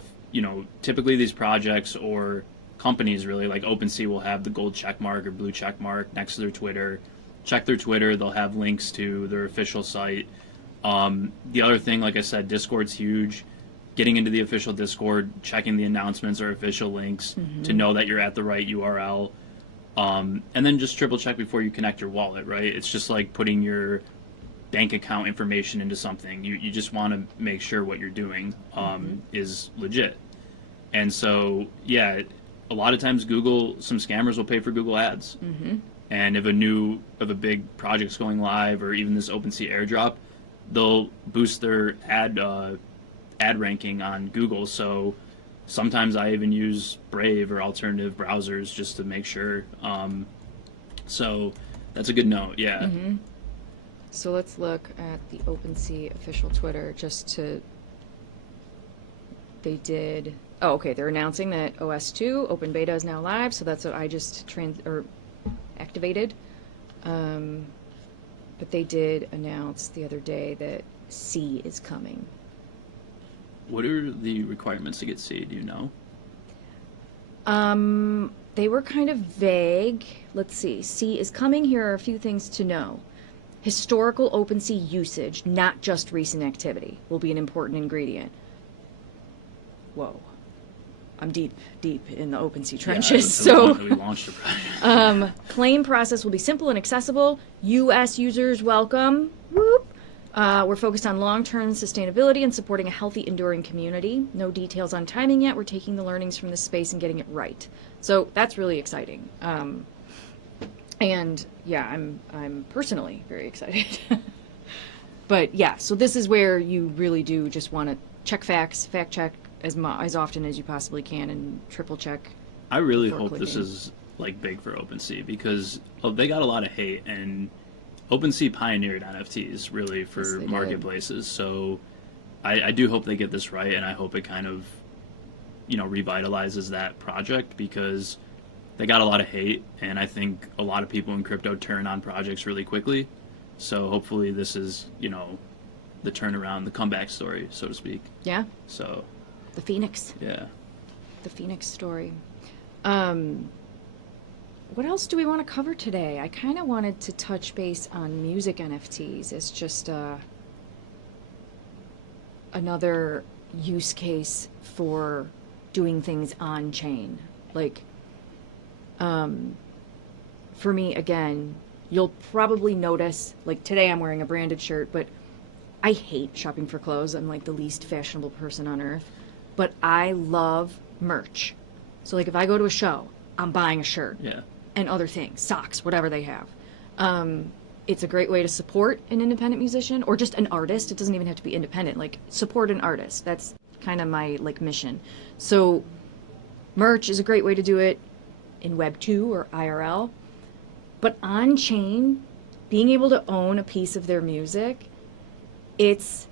typically these projects or companies, really, like OpenSea, will have the gold check mark or blue check mark next to their Twitter. Check their Twitter, they'll have links to their official site. The other thing, like I said, Discord's huge. Getting into the official Discord, checking the announcements or official links to know that you're at the right URL. And then just triple check before you connect your wallet, right? It's just like putting your bank account information into something. You just want to make sure what you're doing is legit. And so, yeah, a lot of times some scammers will pay for Google ads. And if a big project's going live, or even this OpenSea airdrop, they'll boost their ad ranking on Google. So sometimes I even use Brave or alternative browsers just to make sure. So that's a good note, yeah. So let's look at the OpenSea official Twitter they're announcing that OS 2 open beta is now live, so that's what I just activated. But they did announce the other day that C is coming. What are the requirements to get C? Do you know? They were kind of vague. Let's see. C is coming. Here are a few things to know. Historical OpenSea usage, not just recent activity, will be an important ingredient. Whoa. I'm deep in the OpenSea trenches. We launched the project. Claim process will be simple and accessible. U.S. users welcome. Whoop. We're focused on long-term sustainability and supporting a healthy, enduring community. No details on timing yet. We're taking the learnings from this space and getting it right. So that's really exciting. And yeah, I'm personally very excited. But yeah, so this is where you really do just want to check facts, fact check as often as you possibly can, and triple check. I really hope this is like big for OpenSea, because they got a lot of hate, and OpenSea pioneered NFTs really for marketplaces. So I do hope they get this right, and I hope it kind of revitalizes that project, because they got a lot of hate, and I think a lot of people in crypto turn on projects really quickly. So hopefully this is the turnaround, the comeback story, so to speak. Yeah. So the Phoenix. Yeah. The Phoenix story. What else do we want to cover today? I kind of wanted to touch base on music NFTs. It's just another use case for doing things on chain. Like, for me, again, you'll probably notice, like today I'm wearing a branded shirt, but I hate shopping for clothes. I'm like the least fashionable person on earth. But I love merch. So like if I go to a show, I'm buying a shirt. Yeah. And other things, socks, whatever they have. It's a great way to support an independent musician or just an artist. It doesn't even have to be independent. Like, support an artist. That's kind of my mission. So Merch is a great way to do it in Web 2 or IRL. But on chain, being able to own a piece of their music, it's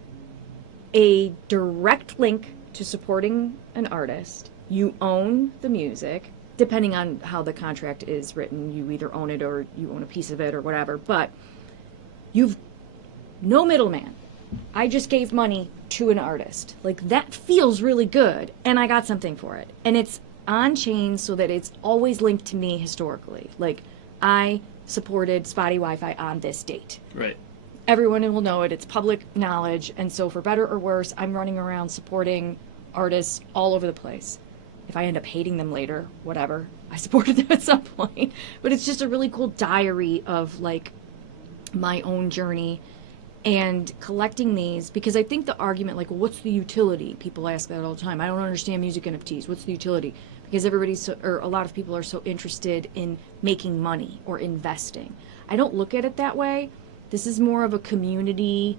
a direct link to supporting an artist. You own the music. Depending on how the contract is written, you either own it or you own a piece of it or whatever. But you've no middleman. I just gave money to an artist. Like, that feels really good, and I got something for it. And it's on chain so that it's always linked to me historically. Like, I supported Spotty Wi-Fi on this date. Right. Everyone will know it. It's public knowledge. And so for better or worse, I'm running around supporting artists all over the place. If I end up hating them later, whatever, I supported them at some point. But it's just a really cool diary of, like, my own journey and collecting these, because I think the argument, like, well, what's the utility? People ask that all the time. I don't understand music NFTs. What's the utility? Because or a lot of people are so interested in making money or investing. I don't look at it that way. This is more of a community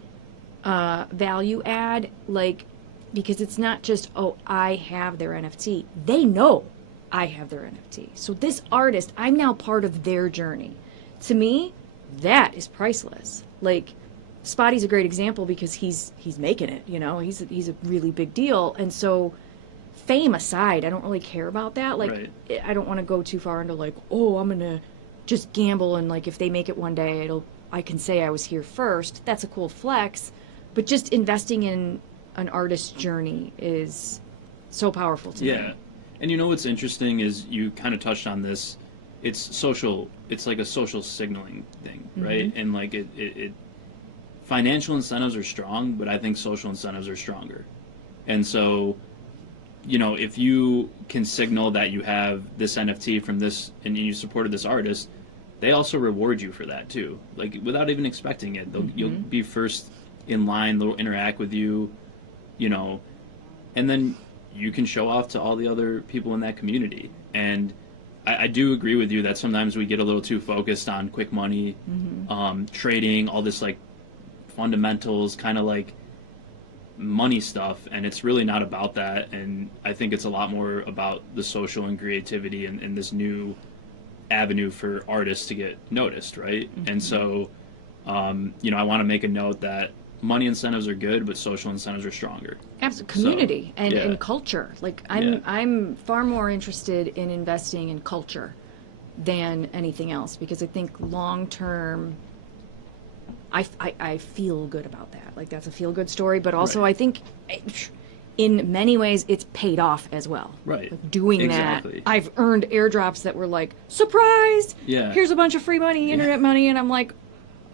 value add, like, because it's not just, oh, I have their NFT. They know I have their NFT. So this artist, I'm now part of their journey. To me, that is priceless. Like, Spotty's a great example because he's making it, you know, he's a really big deal. And so fame aside, I don't really care about that. Like, right. I don't want to go too far into, like, oh, I'm going to just gamble. And, like, if they make it one day, I can say I was here first. That's a cool flex. But just investing in an artist's journey is so powerful to me. Yeah. And you know what's interesting is you kind of touched on this. It's social. It's like a social signaling thing, right? Mm-hmm. And like it financial incentives are strong, but I think social incentives are stronger. And so, you know, if you can signal that you have this NFT from this and you supported this artist, they also reward you for that too. Like, without even expecting it. Mm-hmm. You'll be first in line, they'll interact with you, you know, and then you can show off to all the other people in that community. And I do agree with you that sometimes we get a little too focused on quick money, trading, all this like fundamentals, kind of like money stuff, and it's really not about that. And I think it's a lot more about the social and creativity and this new avenue for artists to get noticed, right? And so, you know, I want to make a note that money incentives are good, but social incentives are stronger. Absolutely. Community So, and culture. Like, I'm far more interested in investing in culture than anything else, because I think long term, I feel good about that. Like, that's a feel good story, but also Right. I think in many ways it's paid off as well. Right. Like, doing Exactly. that, I've earned airdrops that were like, surprise! Yeah. Here's a bunch of free money, internet money, and I'm like,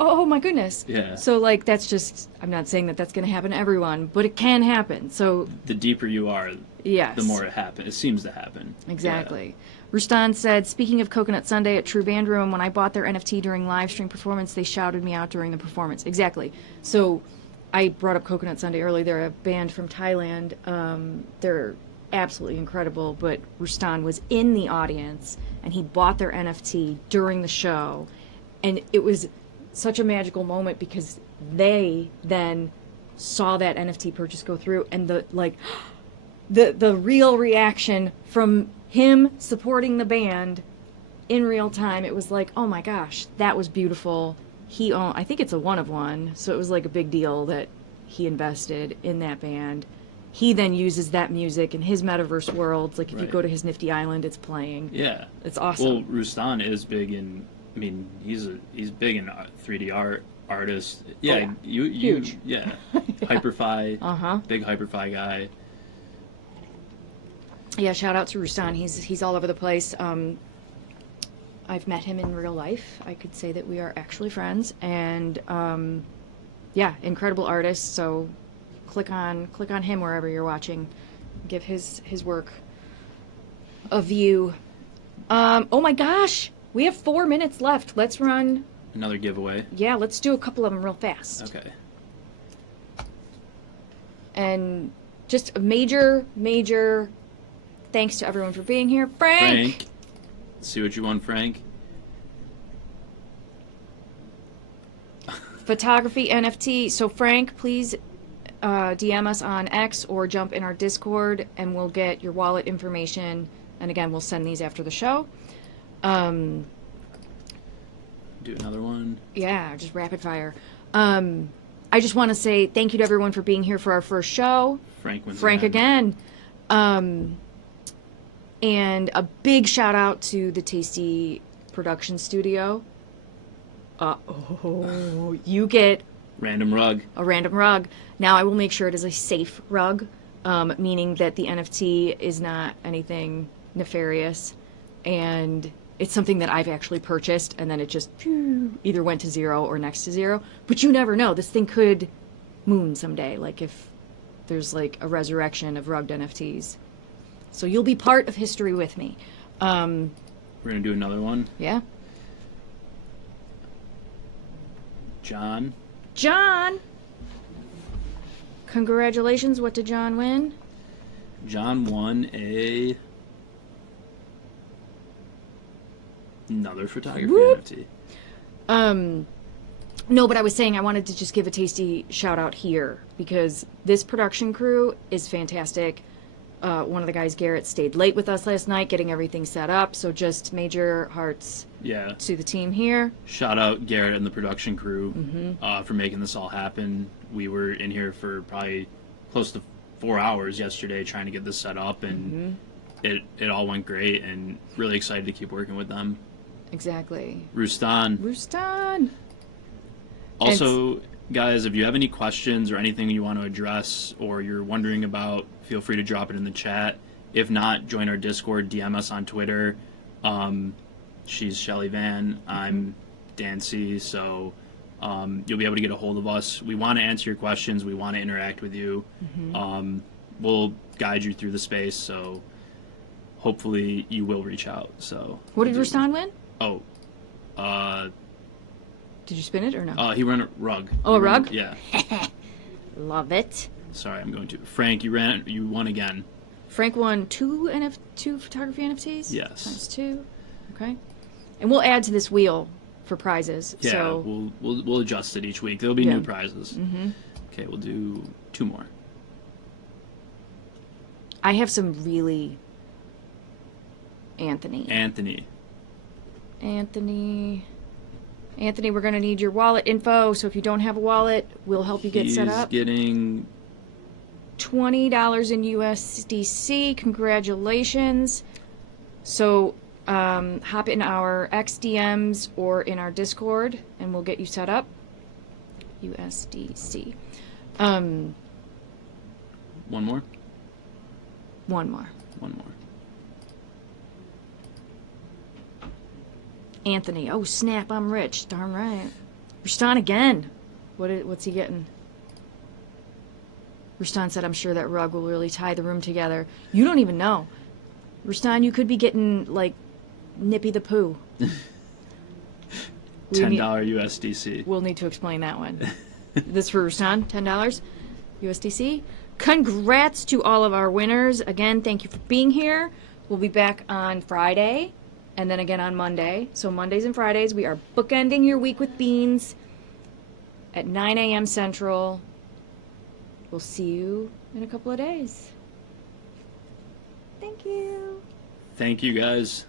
oh my goodness. Yeah. So, like, that's just, I'm not saying that that's going to happen to everyone, but it can happen. So, The deeper you are, yes. the more it happens. It seems to happen. Exactly. Rustan said, speaking of Coconut Sunday at True Band Room, when I bought their NFT during live stream performance, they shouted me out during the performance. Exactly. So I brought up Coconut Sunday earlier. They're a band from Thailand. They're absolutely incredible, but Rustan was in the audience, and he bought their NFT during the show. And it was such a magical moment because they then saw that NFT purchase go through, and the real reaction from him supporting the band in real time, it was like, oh my gosh, that was beautiful. I think it's a one of one, so it was like a big deal that he invested in that band. He then uses that music in his metaverse worlds. Like, if you Right. go to his Nifty Island, it's playing. Yeah. It's awesome. Well, Rustan is big in, I mean, he's big in 3D art artist. Yeah, yeah. you Huge. Yeah. Hyperfi. Uh-huh. Big Hyperfi guy. Yeah, shout out to Rustan. He's all over the place. I've met him in real life. I could say that we are actually friends, and yeah, incredible artist. So click on him wherever you're watching. Give his work a view. Oh my gosh, we have 4 minutes left. Let's run. Another giveaway. Yeah, let's do a couple of them real fast. Okay. And just a major thanks to everyone for being here. Frank! Let's see what you won, Frank. Photography NFT. So Frank, please DM us on X or jump in our Discord, and we'll get your wallet information And again, we'll send these after the show. Do another one. Yeah, just rapid fire. I just want to say thank you to everyone for being here for our first show. Frank again. And a big shout out to the Tasty Production Studio. You get Random rug. a random rug. Now I will make sure it is a safe rug, meaning that the NFT is not anything nefarious, and it's something that I've actually purchased, and then it just either went to zero or next to zero. But you never know. This thing could moon someday, like if there's like a resurrection of rugged NFTs. So you'll be part of history with me. We're gonna do another one. Yeah. John. Congratulations. What did John win? John won another photography Whoop. NFT. No, but I was saying I wanted to just give a tasty shout out here because this production crew is fantastic. One of the guys, Garrett, stayed late with us last night getting everything set up. So just major hearts to the team here. Shout out Garrett and the production crew for making this all happen. We were in here for probably close to 4 hours yesterday trying to get this set up, and it all went great, and really excited to keep working with them. Exactly. Rustan. Also, guys, if you have any questions or anything you want to address or you're wondering about, feel free to drop it in the chat. If not, join our Discord, DM us on Twitter. She's Shelley Van. I'm Dan C. So you'll be able to get a hold of us. We want to answer your questions. We want to interact with you. We'll guide you through the space. So hopefully you will reach out. So what did Rustan win? Oh, did you spin it or no? he ran a rug. Oh, a rug? Yeah. Love it. Sorry, I'm going to. Frank, you won again. Frank won two photography NFTs? Yes. Times 2. Okay. And we'll add to this wheel for prizes. Yeah, so we'll adjust it each week. There'll be new prizes. Okay, we'll do 2 more. I have some really Anthony, we're going to need your wallet info. So if you don't have a wallet, we'll help you get set up. He's getting $20 in USDC. Congratulations. So hop in our XDMs or in our Discord and we'll get you set up. USDC. One more? One more. Anthony. Oh, snap, I'm rich. Darn right. Rustan again. What's he getting? Rustan said, I'm sure that rug will really tie the room together. You don't even know. Rustan, you could be getting, like, Nippy the Pooh. $10 USDC. We'll need to explain that one. This for Rustan, $10 USDC. Congrats to all of our winners. Again, thank you for being here. We'll be back on Friday and then again on Monday. So Mondays and Fridays, we are bookending your week with beans at 9 a.m. Central. We'll see you in a couple of days. Thank you. Thank you, guys.